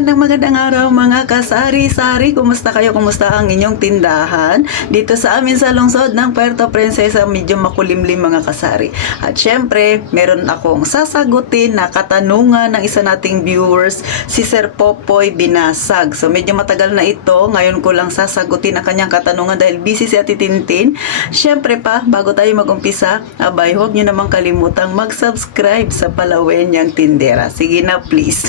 magandang araw mga kasari-sari. Kumusta kayo? Kumusta ang inyong tindahan? Dito sa amin sa lungsod ng Puerto Princesa, medyo makulimlim mga kasari. At syempre, meron akong sasagutin na katanungan ng isa nating viewers, si Sir Popoy Binasag. So medyo matagal na ito. Ngayon ko lang sasagutin ang kanyang katanungan dahil busy si Ate Tintin. Syempre pa, bago tayo mag-umpisa, abay, huwag nyo namang kalimutang mag-subscribe sa Palawenyang Tindera. Sige na please.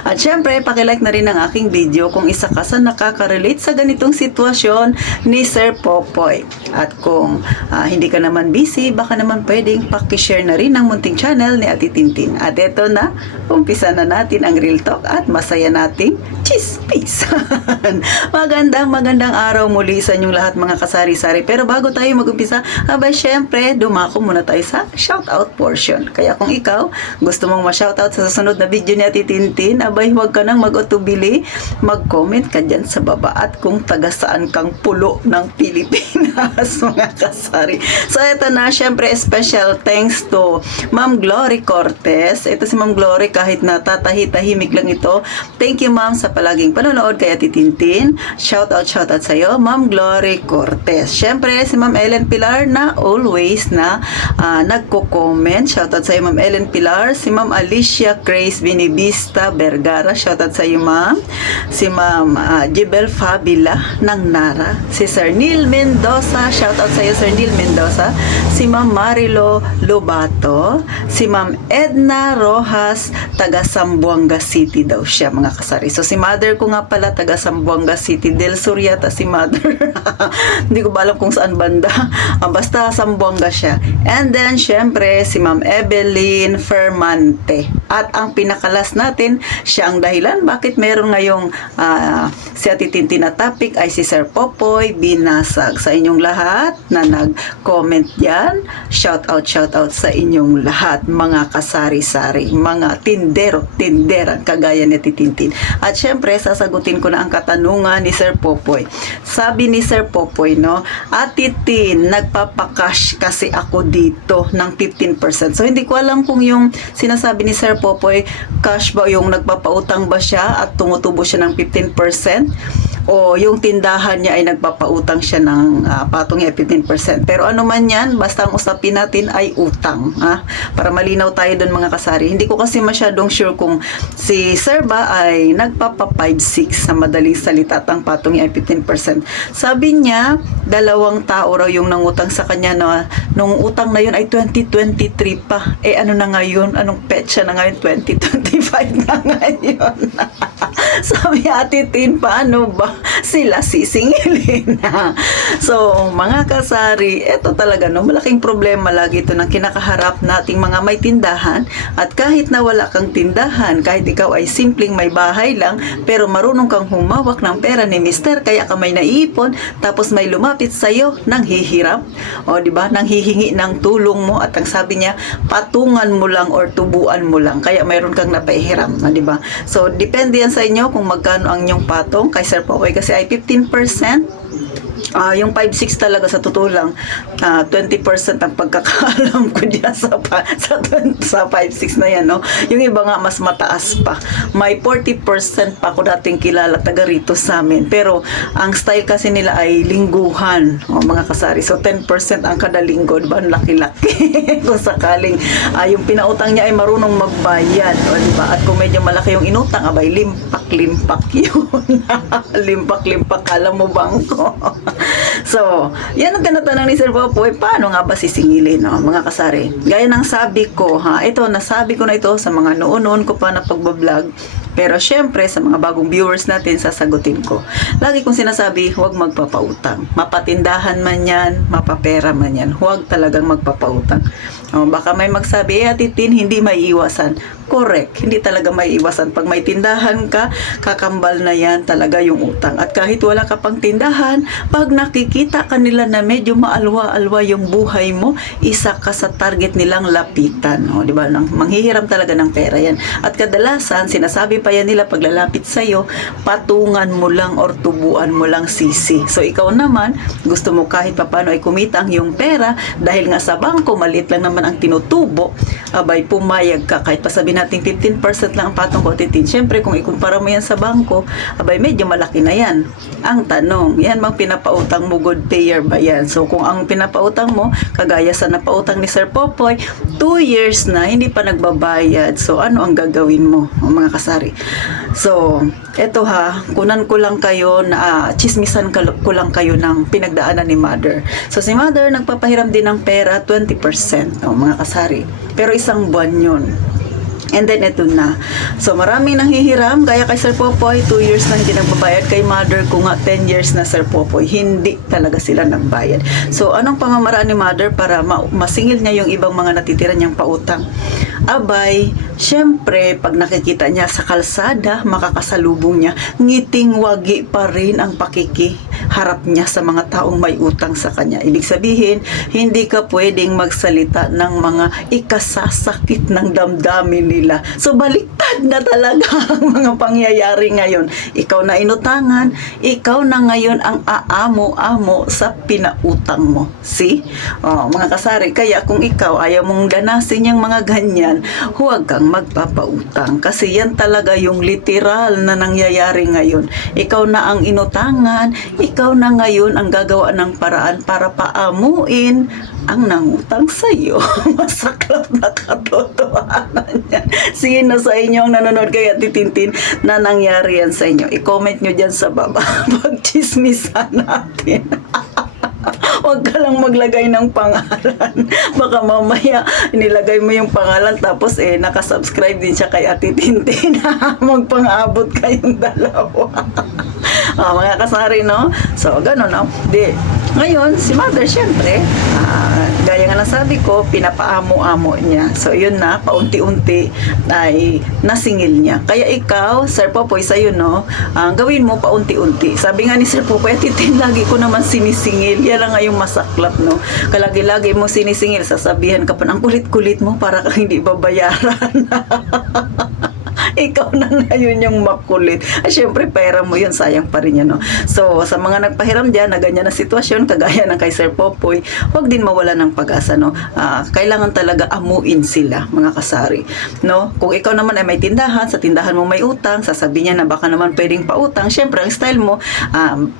At syempre, pakilike na rin ang aking video kung isa ka sa nakaka-relate sa ganitong sitwasyon ni Sir Popoy. At kung hindi ka naman busy, baka naman pwedeng pakishare na rin ang munting channel ni Ate Tintin. At eto na, umpisa na natin ang real talk at masaya nating chismis. Magandang araw muli sa inyong lahat mga kasari-sari. Pero bago tayo mag-umpisa, abay syempre, dumako muna tayo sa shoutout portion. Kaya kung ikaw, gusto mong ma-shoutout sa susunod na video ni Ate Tintin, abay huwag ka nang mag-utubili, mag-comment ka dyan sa baba at kung taga saan kang pulo ng Pilipinas mga kasari. So eto na, syempre special thanks to Ma'am Glory Cortez. Ito si Ma'am Glory, kahit na tahimik lang ito. Thank you ma'am sa palaging panonood kay Ate Tintin. Shoutout sa'yo, Ma'am Glory Cortez. Syempre si Ma'am Ellen Pilar na always na nagko-comment. Shoutout sa'yo Ma'am Ellen Pilar. Si Ma'am Alicia Grace Binibista Vergara. Shoutout sa'yo ma'am. Si Ma'am Jibel Fabila ng Nara. Si Sir Neil Mendoza. Shoutout sa'yo Sir Neil Mendoza. Si Ma'am Marilo Lobato. Si Ma'am Edna Rojas, taga Zamboanga City daw siya mga kasari. So si mother ko nga pala taga Zamboanga City del Sur yata si mother. Hindi ko ba alam kung saan banda. Basta Zamboanga siya. And then syempre si Ma'am Evelyn Fermante. At ang pinakalas natin, siya ang dahilan bakit meron ngayong si Ate Tintin na topic ay si Sir Popoy Binasag. Sa inyong lahat na nag-comment yan, shout out sa inyong lahat mga kasari-sari, mga tindera kagaya ni Ate Tintin. At syempre sasagutin ko na ang katanungan ni Sir Popoy. Sabi ni Sir Popoy, no, Ate Tin, nagpapakash kasi ako dito ng 15%. So hindi ko alam kung yung sinasabi ni Sir Popoy, cash ba yung nagpapautang ba siya at tumutubo siya ng 15%? O yung tindahan niya ay nagpapautang siya ng patong niya 15%. Pero ano man yan, basta ang usapin natin ay utang. Para malinaw tayo doon mga kasari. Hindi ko kasi masyadong sure kung si Sir ba ay nagpapa 5-6 sa madaling salita at ang patong niya ay 15%. Sabi niya, 2 tao raw yung nangutang sa kanya na nung utang na yun ay 2023 pa. Eh ano na ngayon? Anong petsa na ngayon? 2025 na ngayon. Sabi Ate Tin, paano ba sila sisingilin? So, mga kasari, eto talaga, no, malaking problema lagi ito ng kinakaharap nating mga may tindahan. At kahit na wala kang tindahan, kahit ikaw ay simpleng may bahay lang, pero marunong kang humawak ng pera ni Mister, kaya ka may naiipon, tapos may lumapit sa'yo nang hihiram, o diba, nang hihingi ng tulong mo, at ang sabi niya, patungan mo lang or tubuan mo lang, kaya mayroon kang napaihiram, diba? So, depende yan sa inyo kung magkano ang inyong patong. Kay Sir Popoy kasi ay 15%. Yung 5-6 talaga sa totoo lang, 20% ang pagkakaalam ko diyan sa 5-6 na yan, no? Yung iba nga mas mataas pa. May 40% pa ako dating kilala taga rito sa amin. Pero ang style kasi nila ay lingguhan, mga kasari. So 10% ang kada linggo, diba? Laki-laki. Kung sakaling yung pinautang niya ay marunong magbayad, diba? At kung medyo malaki yung inutang, abay limpak yun. limpak, alam mo bangko. So, yan ang tinatanong ni Sir Popoy, paano nga ba sisingilin, no, mga kasari? Gaya ng sabi ko, ito, nasabi ko na ito sa mga noon ko pa na pagbablog. Pero syempre, sa mga bagong viewers natin, sasagutin ko. Lagi kong sinasabi, huwag magpapautang. Mapatindahan man yan, mapapera man yan. Huwag talagang magpapautang. Baka may magsabi, Ate Tin, hindi maiiwasan. Correct, hindi talaga maiiwasan. Pag may tindahan ka, kakambal na yan talaga yung utang. At kahit wala ka pang tindahan, pag nakikita ka nila na medyo maalwa-alwa yung buhay mo, isa ka sa target nilang lapitan. Diba? Manghihiram talaga ng pera yan. At kadalasan, sinasabi pa yan nila paglalapit sa'yo, patungan mo lang or tubuan mo lang sisi. So ikaw naman, gusto mo kahit papano ay kumita ang iyong pera dahil nga sa bangko, maliit lang naman ang tinutubo. abay pumayag ka kahit pasabi natin 15% lang ang patong ko titin. Syempre kung ikumpara mo yan sa bangko, abay medyo malaki na yan. Ang tanong, yan bang pinapautang mo, good payer ba yan? So kung ang pinapautang mo, kagaya sa napautang ni Sir Popoy, 2 years na hindi pa nagbabayad. So ano ang gagawin mo, mga kasari? So eto ha, kunan ko lang kayo na chismisan ko lang kayo ng pinagdaanan ni Mother. So si Mother nagpapahiram din ng pera 20%, mga kasari. Pero isang buwan yun. And then ito na. So maraming nanghihiram gaya kay Sir Popoy, 2 years nang hindi nagbabayad. Kay Mother ko nga 10 years na Sir Popoy, hindi talaga sila nagbayad. So anong pamamaraan ni Mother para masingil niya yung ibang mga natitira niyang pautang? Abay, syempre, pag nakikita niya sa kalsada, makakasalubong niya, ngiting wagi pa rin ang pakikiharap niya sa mga taong may utang sa kanya. Ibig sabihin, hindi ka pwedeng magsalita ng mga ikasasakit ng damdamin nila. So, baliktad na talaga ang mga pangyayari ngayon. Ikaw na inutangan, ikaw na ngayon ang aamo-amo sa pinautang mo. See? Mga kasari, kaya kung ikaw ayaw mong danasin yung mga ganyan, huwag kang magpapautang kasi yan talaga yung literal na nangyayari ngayon. Ikaw na ang inutangan, ikaw na ngayon ang gagawa ng paraan para paamuin ang nangutang sa iyo. Masaklap na katotohanan yan. Sino sa inyo ang nanonood kay Ate Tintin na nangyari yan sa inyo? I-comment nyo dyan sa baba. Pag-chismisan natin. Huwag ka lang maglagay ng pangalan. Baka mamaya nilagay mo yung pangalan tapos nakasubscribe din siya kay Ate Tintin. Magpang-abot kayong dalawa. Mga kasari, no? So, gano'n, no? Ngayon, si Mother, syempre, gaya nga nasabi ko, pinapaamo-amo niya. So, yun na, paunti-unti ay nasingil niya. Kaya ikaw, Sir Popoy, sa'yo, no, gawin mo paunti-unti. Sabi nga ni Sir Popoy, Titin, lagi ko naman sinisingil. Yan lang nga yung masaklap, no? Kalagi-lagi mo sinisingil, sasabihan ka pa, ang kulit-kulit mo para kang hindi babayaran. Ikaw na ngayon yung makulit. Syempre, pera mo yun, sayang pa rin yan, no? So, sa mga nagpahiram dyan na ganyan na sitwasyon, kagaya ng kay Sir Popoy, huwag din mawala ng pag-asa, no? Kailangan talaga amuin sila, mga kasari, no? Kung ikaw naman ay may tindahan, sa tindahan mo may utang, sasabihin niya na baka naman pwedeng pautang, syempre, ang style mo,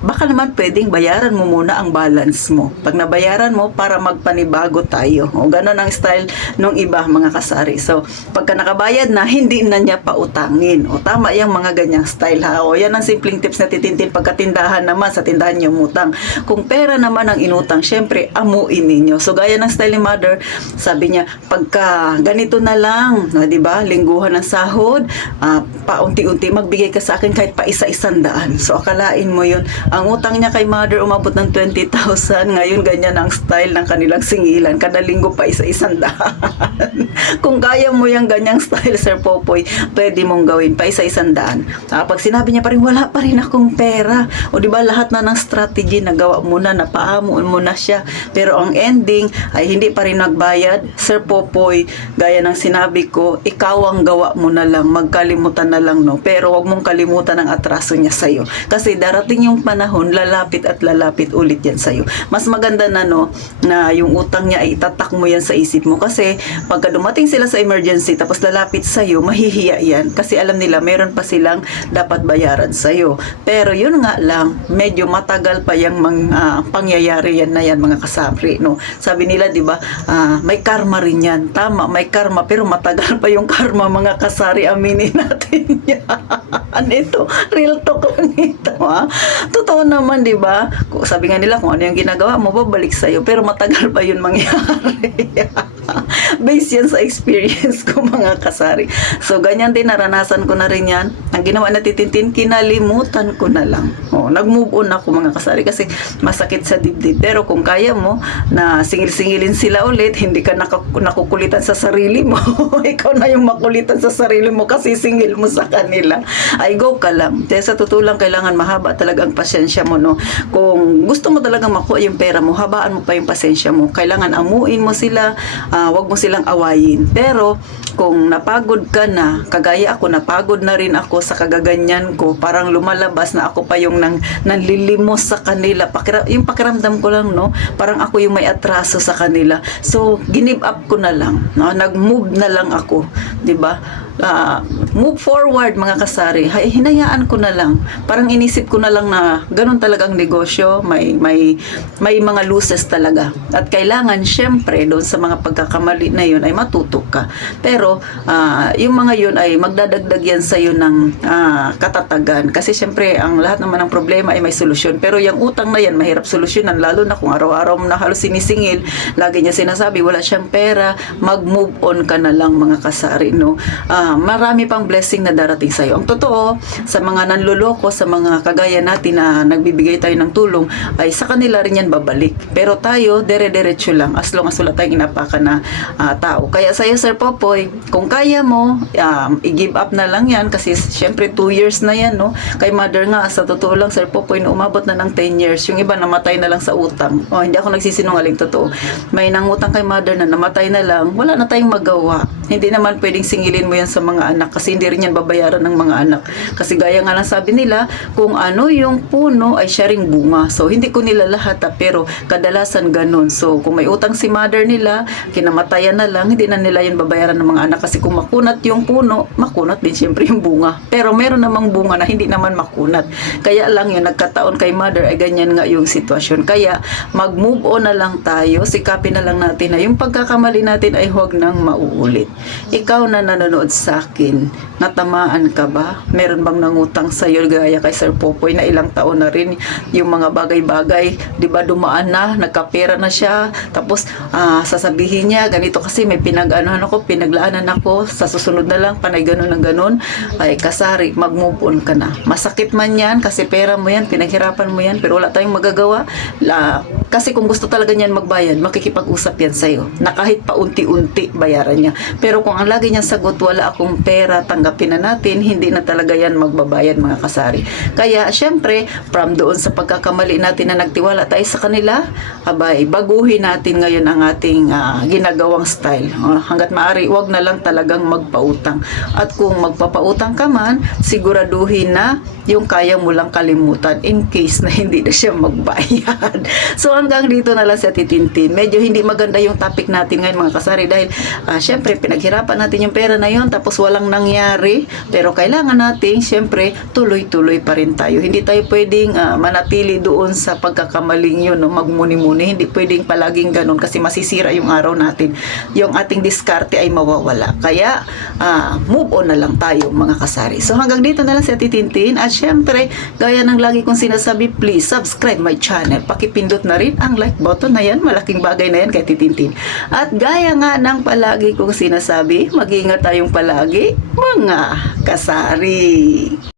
baka naman pwedeng bayaran mo muna ang balance mo. Pag nabayaran mo, para magpanibago tayo. O, ganun ang style ng iba, mga kasari. So, pagka nakabayad na, hindi na niya pautangin. O tama yung mga ganyang style, ha. O yan ang simpleng tips na titintin pagkatindahan naman, sa tindahan niyo umutang. Kung pera naman ang inutang, syempre amuin ninyo. So gaya ng style ni Mother, sabi niya, pagka ganito na lang, no, 'di ba? Lingguhan ng sahod, paunti-unti magbigay ka sa akin kahit pa isa-100. So akalain mo 'yun. Ang utang niya kay Mother umabot ng 20,000. Ngayon ganyan ang style ng kanilang singilan. Kada linggo pa isa-100. Kung kaya mo yung ganyang style, Sir Popoy, pwede mong gawin pa isa-100. Pag sinabi niya pa rin, wala pa rin akong pera. O diba, lahat na ng strategy nagawa mo na, napaamuin mo na siya. Pero ang ending ay hindi pa rin nagbayad. Sir Popoy, gaya ng sinabi ko, ikaw ang gawa mo na lang, magkalimutan na lang, no? Pero wag mong kalimutan ang atraso niya sa'yo. Kasi darating yung panahon, lalapit at lalapit ulit yan sa'yo. Mas maganda na, no, na yung utang niya ay itatak mo yan sa isip mo. Kasi pagka dumating sila sa emergency, tapos lalapit sa'yo, mahihiya yan. Kasi alam nila, meron pa silang dapat bayaran sa'yo. Pero yun nga lang, medyo matagal pa yung mga pangyayari yan na yan, mga kasapri, no? Sabi nila, di ba, may karma rin yan. Tama, may karma, pero matagal pa yung karma, mga kasari, aminin natin yan. Ito, real talk lang ito, ha? Totoo naman, di ba? Sabi nga nila, kung ano yung ginagawa mo, babalik sa'yo, pero matagal pa yun mangyari. Based yan sa experience ko, mga kasari. So, ganyan din, naranasan ko na rin yan. Ang ginawa na titintin, kinalimutan ko na lang. Nag-move on ako, mga kasari, kasi masakit sa dibdib. Pero kung kaya mo na singil-singilin sila ulit, hindi ka nakukulitan sa sarili mo. Ikaw na yung makulitan sa sarili mo kasi singil mo sa kanila. Ay, go ka lang. Kaya sa totoo lang, kailangan mahaba talaga ang pasensya mo, no? Kung gusto mo talagang makuha yung pera mo, habaan mo pa yung pasensya mo. Kailangan amuin mo sila, wag mo silang awayin. Pero kung napagod ka na, kagaya ako, napagod na rin ako sa kagaganyan ko, parang lumalabas na ako pa yung nanlilimos sa kanila. Yung pakiramdam ko lang, no, parang ako yung may atraso sa kanila. So, give up ko na lang, no? Nag-move na lang ako, 'di ba? Move forward mga kasari. Hinayaan ko na lang. Parang inisip ko na lang na ganun talagang negosyo, may mga losses talaga. At kailangan syempre doon sa mga pagkakamali na yun ay matuto ka. Pero yung mga yun ay magdadagdag yan sa iyo ng katatagan. Kasi syempre ang lahat naman ng problema ay may solusyon. Pero yung utang na yan mahirap solusyonan, lalo na kung araw-araw mo na halos sinisingil. Lagi niya sinasabi wala siyang pera, mag-move on ka na lang mga kasari, no? Marami pang blessing na darating sa'yo. Ang totoo, sa mga nanloloko, sa mga kagaya natin na nagbibigay tayo ng tulong, ay sa kanila rin yan babalik. Pero tayo, dire-diretso lang, as long as wala tayong inapakan na tao. Kaya sa'yo, Sir Popoy, kung kaya mo, i-give up na lang yan, kasi syempre 2 years na yan, no? Kay Mother nga, sa totoo lang, Sir Popoy, na umabot na ng 10 years, yung iba namatay na lang sa utang. Hindi ako nagsisinungaling, totoo. May nangutang kay Mother na namatay na lang, wala na tayong magawa. Hindi naman pwedeng singilin mo yan sa mga anak kasi hindi rin yan babayaran ng mga anak. Kasi gaya nga lang sabi nila, kung ano yung puno ay siya ring bunga. So, hindi ko nila lahat pero kadalasan ganun. So, kung may utang si Mother nila, kinamatayan na lang, hindi na nila yun babayaran ng mga anak kasi kung makunat yung puno, makunat din siyempre yung bunga. Pero meron namang bunga na hindi naman makunat. Kaya lang yun, nagkataon kay Mother ay ganyan nga yung sitwasyon. Kaya, mag-move on na lang tayo, sikapin na lang natin na yung pagkakamali natin ay huwag nang mauulit. Ikaw na nanonood sa akin, natamaan ka ba? Meron bang nangutang sa iyo gaya kay Sir Popoy na ilang taon na rin yung mga bagay-bagay, 'di ba, dumaan na, nagkapera na siya, tapos sasabihin niya ganito kasi may pinaglaanan ako, sa susunod na lang panay ganun ng ganun. Ay kasari, mag-move on ka na. Masakit man 'yan kasi pera mo 'yan, pinaghirapan mo 'yan, pero wala tayong magagawa. Kasi kung gusto talaga niyan magbayad, makikipag-usap yan sa'yo na kahit paunti-unti bayaran niya. Pero kung ang lagi niyang sagot, wala akong pera, tanggapin na natin, hindi na talaga yan magbabayad mga kasari. Kaya syempre, from doon sa pagkakamali natin na nagtiwala tayo sa kanila, abay, baguhin natin ngayon ang ating ginagawang style. Hanggat maaari, wag na lang talagang magpautang. At kung magpapautang ka man, siguraduhin na yung kaya mo lang kalimutan in case na hindi na siya magbayad. So hanggang dito na lang sa Titintin. Medyo hindi maganda yung topic natin ngayon mga kasari dahil syempre pinaghirapan natin yung pera na yun tapos walang nangyari, pero kailangan natin syempre tuloy-tuloy pa rin tayo. Hindi tayo pwedeng manatili doon sa pagkakamaling yun, no? Magmuni-muni. Hindi pwedeng palaging ganun kasi masisira yung araw natin. Yung ating diskarte ay mawawala. Kaya move on na lang tayo mga kasari. So hanggang dito na lang sa Titintin at syempre gaya ng lagi kong sinasabi, please subscribe my channel. Pakipindot na rin ang like button na yan. Malaking bagay na yan kay Titintin. At gaya nga ng palagi kong sinasabi, mag-iingat tayong palagi mga kasari.